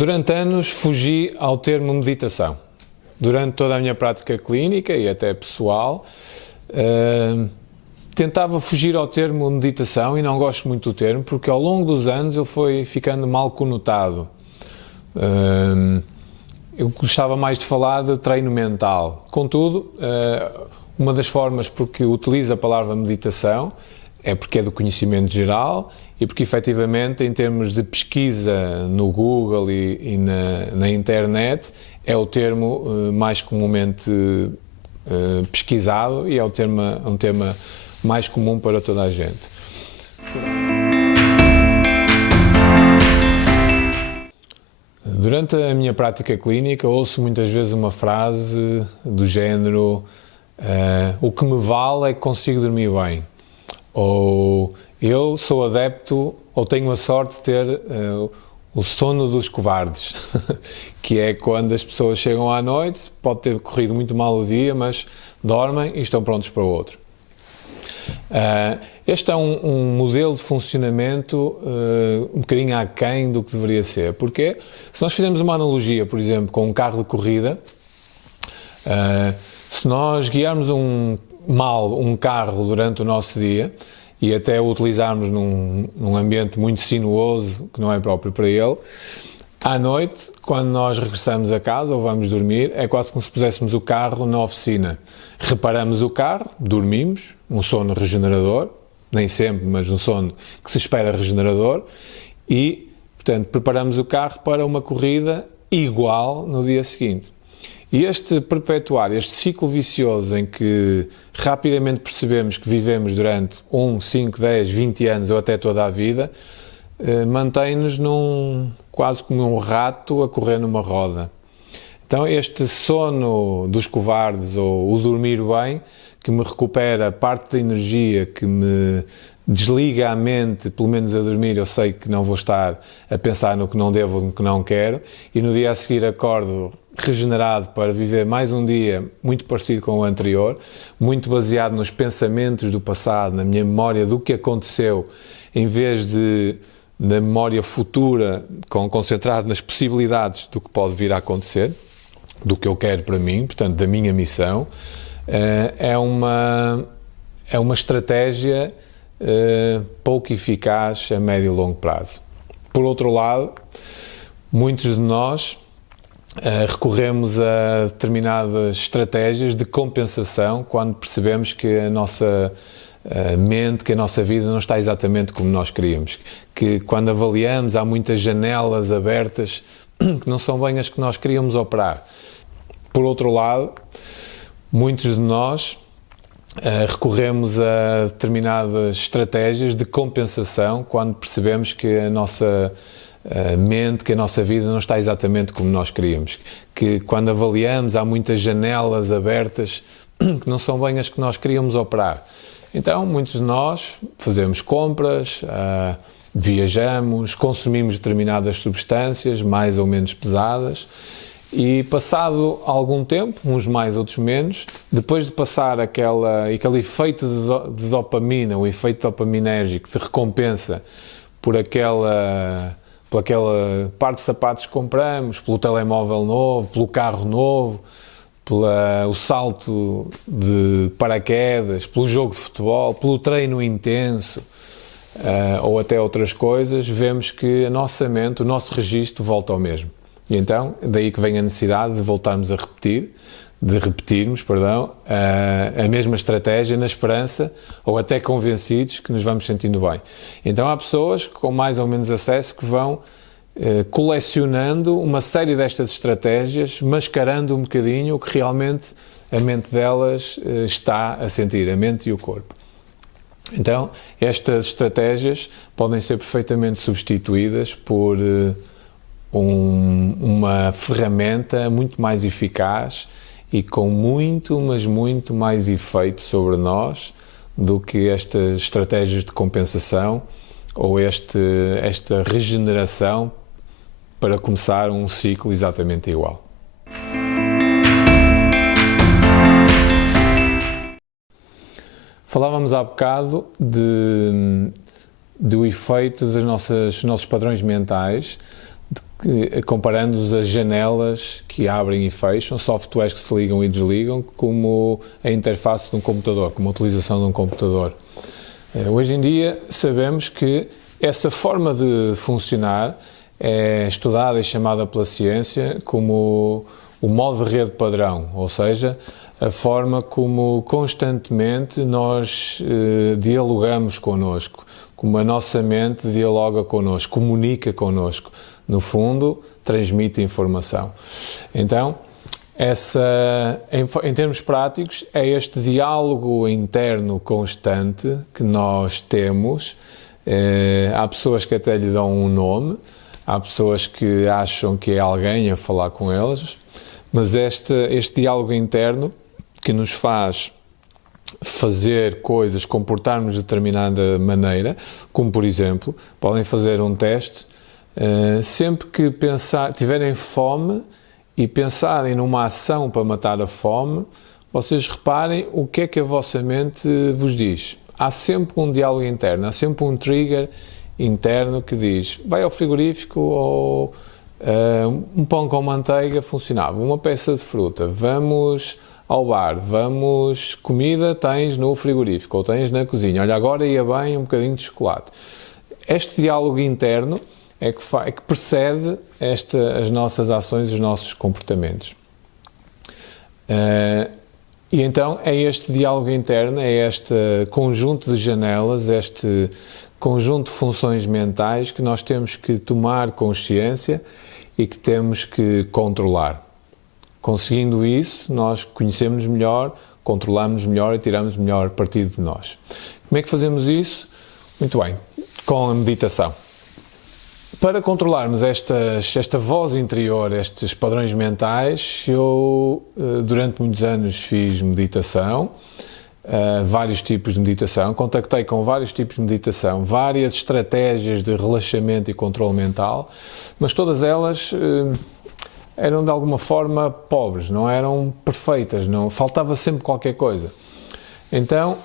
Durante anos fugi ao termo meditação. Durante toda a minha prática clínica e até pessoal, tentava fugir ao termo meditação e não gosto muito do termo porque ao longo dos anos ele foi ficando mal conotado. Eu gostava mais de falar de treino mental. Contudo, uma das formas porque utilizo a palavra meditação é porque é do conhecimento geral e porque efetivamente em termos de pesquisa no Google e na internet é o termo mais comumente pesquisado e é um tema mais comum para toda a gente. Durante a minha prática clínica ouço muitas vezes uma frase do género o que me vale é que consigo dormir bem, ou eu sou adepto ou tenho a sorte de ter o sono dos covardes, que é quando as pessoas chegam à noite, pode ter corrido muito mal o dia, mas dormem e estão prontos para o outro. Este é um modelo de funcionamento um bocadinho aquém do que deveria ser. Porque se nós fizermos uma analogia, por exemplo, com um carro de corrida, se nós guiarmos um carro durante o nosso dia e até o utilizarmos num ambiente muito sinuoso, que não é próprio para ele, à noite, quando nós regressamos a casa ou vamos dormir, é quase como se puséssemos o carro na oficina. Reparamos o carro, dormimos, um sono regenerador, nem sempre, mas um sono que se espera regenerador, e, portanto, preparamos o carro para uma corrida igual no dia seguinte. E este ciclo vicioso em que rapidamente percebemos que vivemos durante 1, 5, 10, 20 anos ou até toda a vida, mantém-nos quase como um rato a correr numa roda. Então este sono dos covardes ou o dormir bem, que me recupera parte da energia, que me desliga a mente, pelo menos a dormir eu sei que não vou estar a pensar no que não devo, no que não quero, e no dia a seguir acordo regenerado para viver mais um dia muito parecido com o anterior, muito baseado nos pensamentos do passado, na minha memória do que aconteceu, em vez de na memória futura, concentrado nas possibilidades do que pode vir a acontecer, do que eu quero para mim, portanto, da minha missão, é uma estratégia pouco eficaz a médio e longo prazo. Por outro lado, muitos de nós recorremos a determinadas estratégias de compensação quando percebemos que a nossa mente, que a nossa vida não está exatamente como nós queríamos, que quando avaliamos há muitas janelas abertas que não são bem as que nós queríamos operar. Por outro lado, muitos de nós recorremos a determinadas estratégias de compensação quando percebemos que a nossa mente, que a nossa vida não está exatamente como nós queríamos, que quando avaliamos há muitas janelas abertas que não são bem as que nós queríamos operar. Então, muitos de nós fazemos compras, viajamos, consumimos determinadas substâncias, mais ou menos pesadas, e passado algum tempo, uns mais, outros menos, depois de passar aquele efeito de dopamina, o efeito dopaminérgico de recompensa por aquela par de sapatos que compramos, pelo telemóvel novo, pelo carro novo, pelo salto de paraquedas, pelo jogo de futebol, pelo treino intenso, ou até outras coisas, vemos que a nossa mente, o nosso registro volta ao mesmo. E então, daí que vem a necessidade de voltarmos a repetirmos a mesma estratégia na esperança ou até convencidos que nos vamos sentindo bem. Então há pessoas com mais ou menos acesso que vão colecionando uma série destas estratégias, mascarando um bocadinho o que realmente a mente delas está a sentir, a mente e o corpo. Então, estas estratégias podem ser perfeitamente substituídas por uma ferramenta muito mais eficaz e com muito, mas muito mais efeito sobre nós do que estas estratégias de compensação ou esta regeneração para começar um ciclo exatamente igual. Falávamos há bocado do efeito dos nossos padrões mentais comparando-os a janelas que abrem e fecham, softwares que se ligam e desligam, como a interface de um computador, como a utilização de um computador. Hoje em dia sabemos que essa forma de funcionar é estudada e chamada pela ciência como o modo de rede padrão, ou seja, a forma como constantemente nós dialogamos connosco, como a nossa mente dialoga connosco, comunica connosco. No fundo, transmite informação. Então, em termos práticos, é este diálogo interno constante que nós temos. Há pessoas que até lhe dão um nome, há pessoas que acham que é alguém a falar com elas, mas este diálogo interno que nos faz fazer coisas, comportarmos de determinada maneira, como por exemplo, podem fazer um teste, sempre que tiverem fome e pensarem numa ação para matar a fome, vocês reparem o que é que a vossa mente vos diz. Há sempre um diálogo interno, há sempre um trigger interno que diz: vai ao frigorífico, ou um pão com manteiga funcionava, uma peça de fruta, vamos ao bar, comida tens no frigorífico ou tens na cozinha, olha, agora ia bem um bocadinho de chocolate. Este diálogo interno é que precede as nossas ações, os nossos comportamentos. E então é este diálogo interno, é este conjunto de janelas, este conjunto de funções mentais que nós temos que tomar consciência e que temos que controlar. Conseguindo isso, nós conhecemos melhor, controlamos melhor e tiramos melhor partido de nós. Como é que fazemos isso? Muito bem, com a meditação. Para controlarmos esta voz interior, estes padrões mentais, eu durante muitos anos fiz meditação, vários tipos de meditação, contactei com vários tipos de meditação, várias estratégias de relaxamento e controle mental, mas todas elas eram de alguma forma pobres, não eram perfeitas, faltava sempre qualquer coisa. Então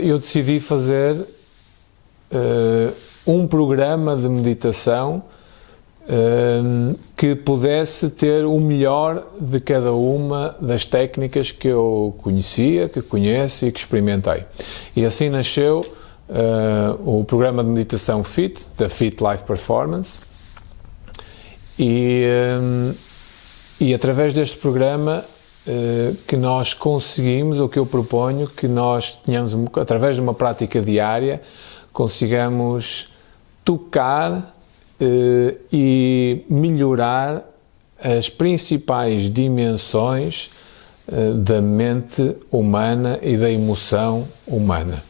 eu decidi fazer um programa de meditação que pudesse ter o melhor de cada uma das técnicas que eu conhecia, que conheço e que experimentei. E assim nasceu o programa de meditação FIT, da Fit Life Performance, e através deste programa que nós conseguimos, o que eu proponho, que nós tenhamos, através de uma prática diária, consigamos tocar e melhorar as principais dimensões da mente humana e da emoção humana.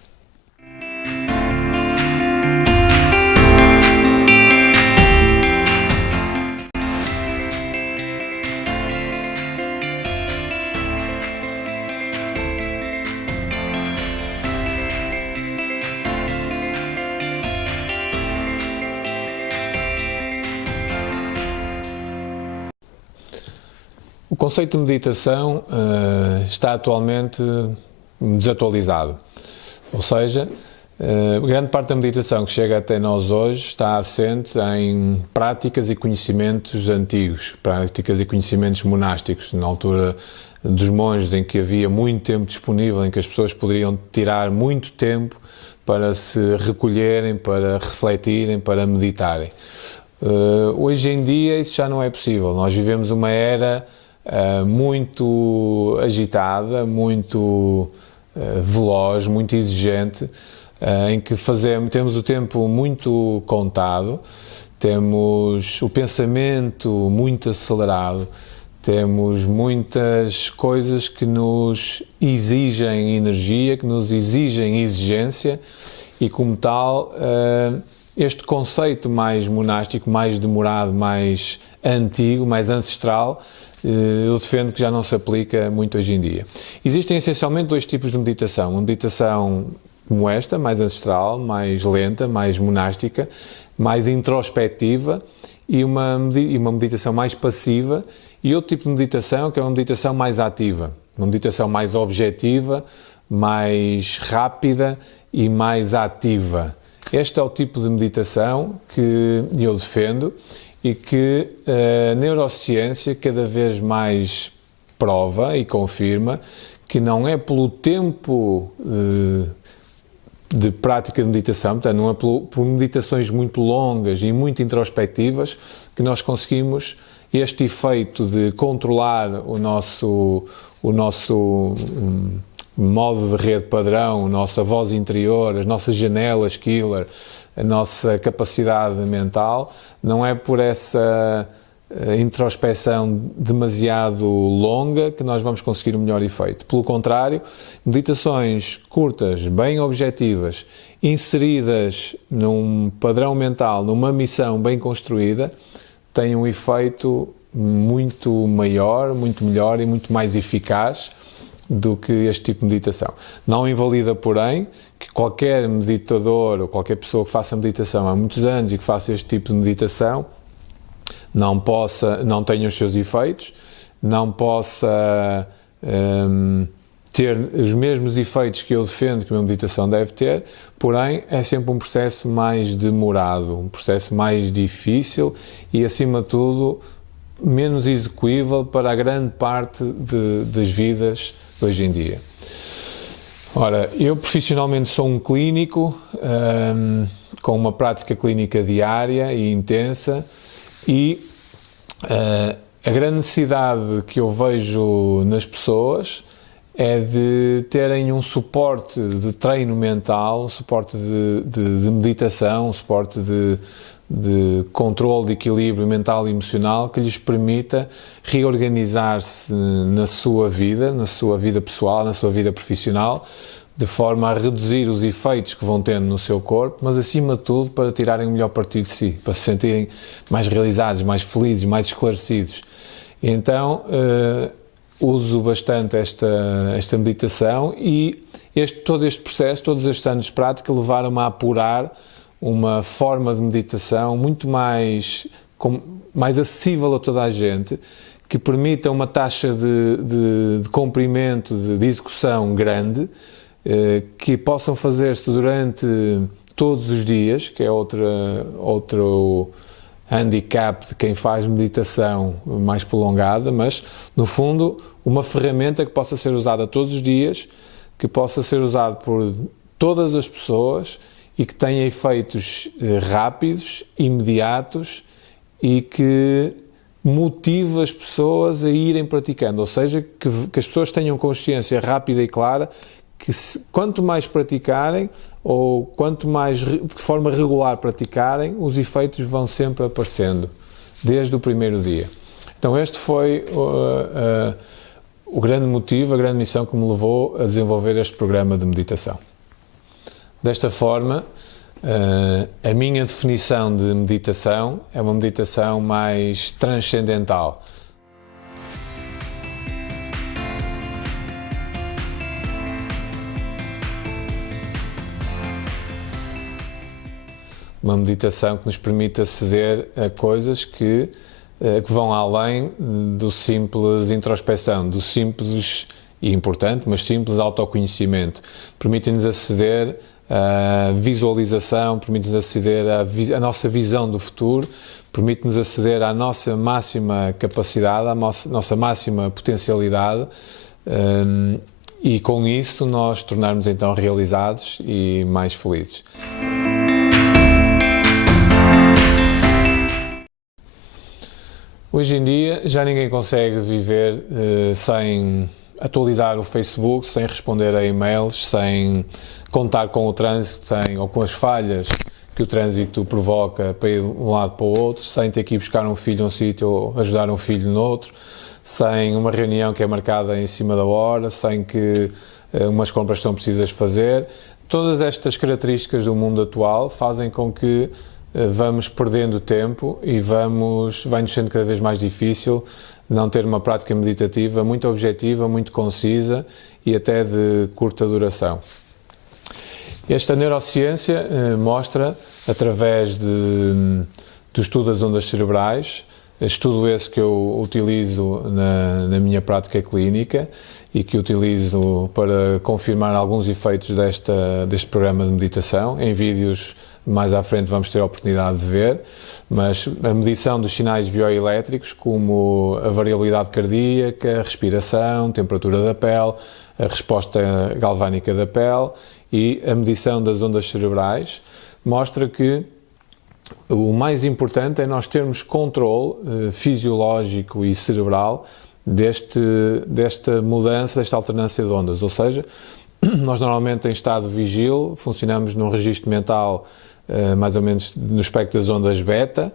O conceito de meditação está atualmente desatualizado, ou seja, grande parte da meditação que chega até nós hoje está assente em práticas e conhecimentos antigos, práticas e conhecimentos monásticos, na altura dos monges, em que havia muito tempo disponível, em que as pessoas poderiam tirar muito tempo para se recolherem, para refletirem, para meditarem. Hoje em dia isso já não é possível, nós vivemos uma era muito agitada, muito veloz, muito exigente, em que temos o tempo muito contado, temos o pensamento muito acelerado, temos muitas coisas que nos exigem energia, que nos exigem exigência, e como tal, este conceito mais monástico, mais demorado, mais antigo, mais ancestral, eu defendo que já não se aplica muito hoje em dia. Existem essencialmente dois tipos de meditação. Uma meditação como esta, mais ancestral, mais lenta, mais monástica, mais introspectiva, e uma meditação mais passiva, e outro tipo de meditação que é uma meditação mais ativa, uma meditação mais objetiva, mais rápida e mais ativa. Este é o tipo de meditação que eu defendo e que a neurociência cada vez mais prova e confirma que não é pelo tempo de prática de meditação, portanto, não é por meditações muito longas e muito introspectivas que nós conseguimos este efeito de controlar o nosso modo de rede padrão, a nossa voz interior, as nossas janelas killer, a nossa capacidade mental, não é por essa introspecção demasiado longa que nós vamos conseguir o melhor efeito. Pelo contrário, meditações curtas, bem objetivas, inseridas num padrão mental, numa missão bem construída, têm um efeito muito maior, muito melhor e muito mais eficaz do que este tipo de meditação. Não invalida, porém, que qualquer meditador ou qualquer pessoa que faça meditação há muitos anos e que faça este tipo de meditação não tenha os seus efeitos, não possa ter os mesmos efeitos que eu defendo que uma meditação deve ter, porém é sempre um processo mais demorado, um processo mais difícil e, acima de tudo, menos execuível para a grande parte das vidas de hoje em dia. Ora, eu profissionalmente sou um clínico com uma prática clínica diária e intensa e a grande necessidade que eu vejo nas pessoas é de terem um suporte de treino mental, um suporte de meditação, um suporte de controle de equilíbrio mental e emocional que lhes permita reorganizar-se na sua vida pessoal, na sua vida profissional, de forma a reduzir os efeitos que vão tendo no seu corpo, mas acima de tudo para tirarem o melhor partido de si, para se sentirem mais realizados, mais felizes, mais esclarecidos. Então, uso bastante esta meditação e todo este processo, todos estes anos de prática, levaram-me a apurar uma forma de meditação muito mais acessível a toda a gente, que permita uma taxa de comprimento, de execução grande, que possam fazer-se durante todos os dias, que é outro handicap de quem faz meditação mais prolongada, mas, no fundo, uma ferramenta que possa ser usada todos os dias, que possa ser usada por todas as pessoas e que tenha efeitos rápidos, imediatos e que motive as pessoas a irem praticando, ou seja, que as pessoas tenham consciência rápida e clara que quanto mais praticarem ou quanto mais de forma regular praticarem, os efeitos vão sempre aparecendo, desde o primeiro dia. Então este foi o grande motivo, a grande missão que me levou a desenvolver este programa de meditação. Desta forma, a minha definição de meditação é uma meditação mais transcendental. Uma meditação que nos permite aceder a coisas que vão além do simples introspecção, do simples e importante, mas simples autoconhecimento. Permite-nos aceder à visualização, permite-nos aceder à nossa visão do futuro, permite-nos aceder à nossa máxima capacidade, à nossa máxima potencialidade, e com isso nós tornarmos então realizados e mais felizes. Hoje em dia já ninguém consegue viver sem atualizar o Facebook, sem responder a e-mails, sem contar com o trânsito, ou com as falhas que o trânsito provoca para ir de um lado para o outro, sem ter que ir buscar um filho num sítio ou ajudar um filho no outro, sem uma reunião que é marcada em cima da hora, sem que umas compras são precisas fazer. Todas estas características do mundo atual fazem com que vamos perdendo tempo e vai-nos sendo cada vez mais difícil não ter uma prática meditativa muito objetiva, muito concisa e até de curta duração. Esta neurociência mostra, através do estudo das ondas cerebrais, estudo esse que eu utilizo na minha prática clínica e que utilizo para confirmar alguns efeitos deste programa de meditação. Em vídeos mais à frente vamos ter a oportunidade de ver, mas a medição dos sinais bioelétricos, como a variabilidade cardíaca, a respiração, temperatura da pele, a resposta galvânica da pele e a medição das ondas cerebrais, mostra que o mais importante é nós termos controle fisiológico e cerebral desta mudança, desta alternância de ondas. Ou seja, nós normalmente em estado vigil funcionamos num registro mental mais ou menos no espectro das ondas beta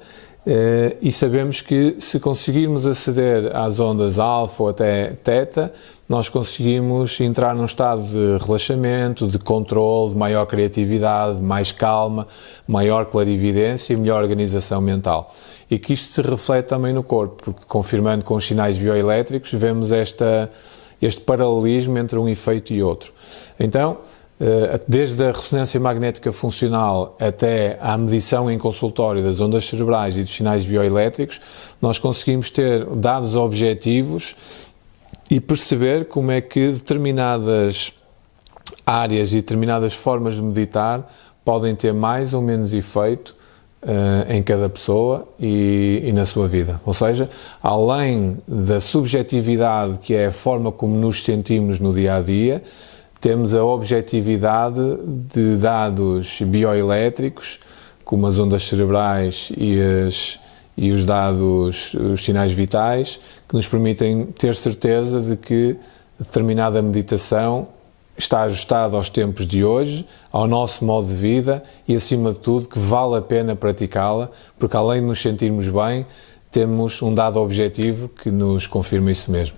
e sabemos que se conseguirmos aceder às ondas alfa ou até teta, nós conseguimos entrar num estado de relaxamento, de controle, de maior criatividade, mais calma, maior clarividência e melhor organização mental. E que isto se reflete também no corpo, porque confirmando com os sinais bioelétricos, vemos este paralelismo entre um efeito e outro. Então, desde a ressonância magnética funcional até à medição em consultório das ondas cerebrais e dos sinais bioelétricos, nós conseguimos ter dados objetivos e perceber como é que determinadas áreas e determinadas formas de meditar podem ter mais ou menos efeito em cada pessoa e na sua vida. Ou seja, além da subjetividade, que é a forma como nos sentimos no dia-a-dia, temos a objetividade de dados bioelétricos, como as ondas cerebrais e os dados, os sinais vitais, que nos permitem ter certeza de que determinada meditação está ajustada aos tempos de hoje, ao nosso modo de vida e, acima de tudo, que vale a pena praticá-la, porque além de nos sentirmos bem, temos um dado objetivo que nos confirma isso mesmo.